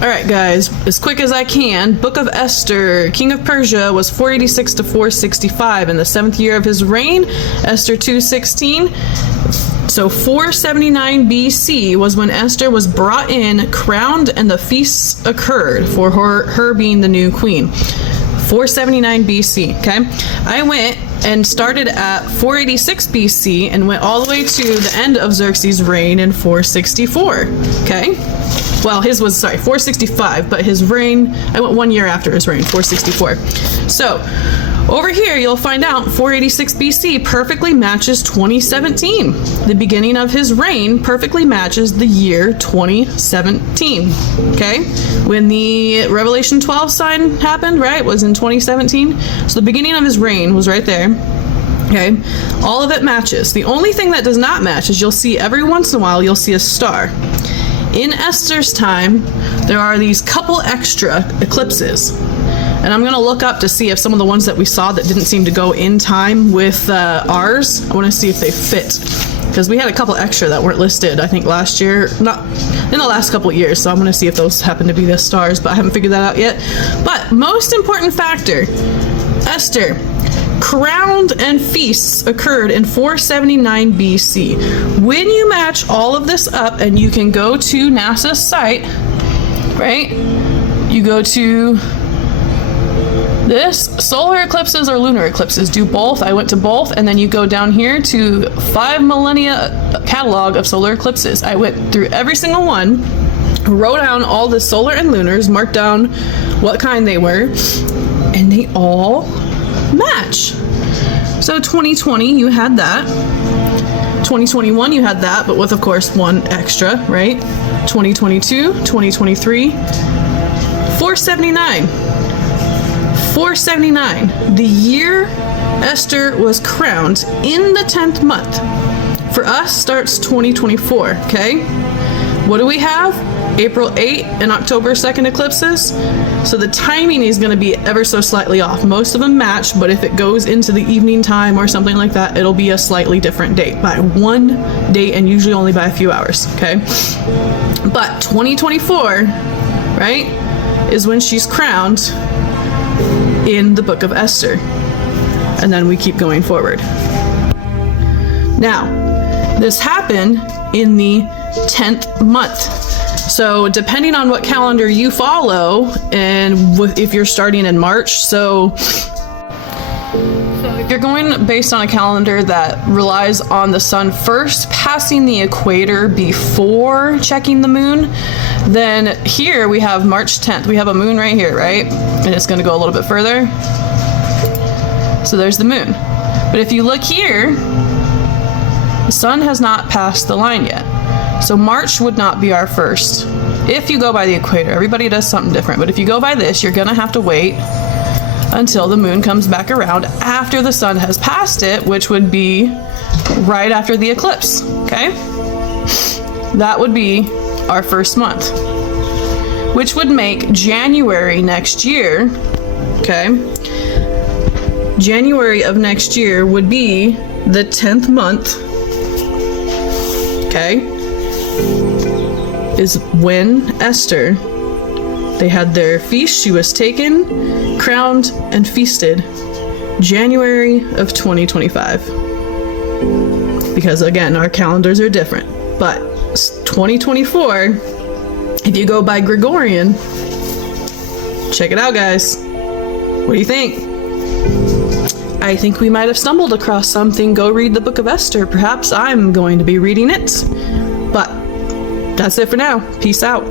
All right, guys, as quick as I can. Book of Esther, King of Persia, was 486 to 465 in the 7th year of his reign. Esther 2:16. So 479 BC was when Esther was brought in, crowned, and the feasts occurred for her being the new queen. 479 BC, okay? I went and started at 486 BC and went all the way to the end of Xerxes' reign in 464, okay? Well, his was, 465, but his reign, I went 1 year after his reign, 464. So, over here, you'll find out 486 BC perfectly matches 2017. The beginning of his reign perfectly matches the year 2017, okay? When the Revelation 12 sign happened, right, was in 2017. So the beginning of his reign was right there. Okay, all of it matches. The only thing that does not match is you'll see every once in a while, you'll see a star. In Esther's time, there are these couple extra eclipses. And I'm going to look up to see if some of the ones that we saw that didn't seem to go in time with ours, I want to see if they fit. Because we had a couple extra that weren't listed, I think, last year. Not in the last couple of years, so I'm going to see if those happen to be the stars, but I haven't figured that out yet. But most important factor, Esther. Crowned and feasts occurred in 479 BC. When you match all of this up, and you can go to NASA's site, right? You go to this, solar eclipses or lunar eclipses, do both. I went to both, and then you go down here to 5 millennia catalog of solar eclipses. I went through every single one, wrote down all the solar and lunars, marked down what kind they were, and they all match. So 2020 you had that, 2021 you had that, but with of course one extra, right? 2022, 2023, 479, the year Esther was crowned in the 10th month. For us starts 2024, okay? What do we have? April 8 and October 2nd eclipses. So the timing is going to be ever so slightly off. Most of them match, but if it goes into the evening time or something like that, it'll be a slightly different date by one date, and usually only by a few hours, okay? But 2024, right, is when she's crowned in the book of Esther. And then we keep going forward. Now, this happened in the 10th month. So depending on what calendar you follow, and if you're starting in March, so if you're going based on a calendar that relies on the sun first passing the equator before checking the moon, then here we have March 10th. We have a moon right here, right? And it's going to go a little bit further. So there's the moon. But if you look here, the sun has not passed the line yet. So March would not be our first. If you go by the equator, everybody does something different. But if you go by this, you're gonna have to wait until the moon comes back around after the sun has passed it, which would be right after the eclipse, okay? That would be our first month, which would make January next year, okay? January of next year would be the 10th month, okay? Is when Esther, they had their feast. She was taken, crowned, and feasted January of 2025. Because again, our calendars are different. But 2024, if you go by Gregorian, check it out, guys. What do you think? I think we might have stumbled across something. Go read the book of Esther. Perhaps I'm going to be reading it. But that's it for now. Peace out.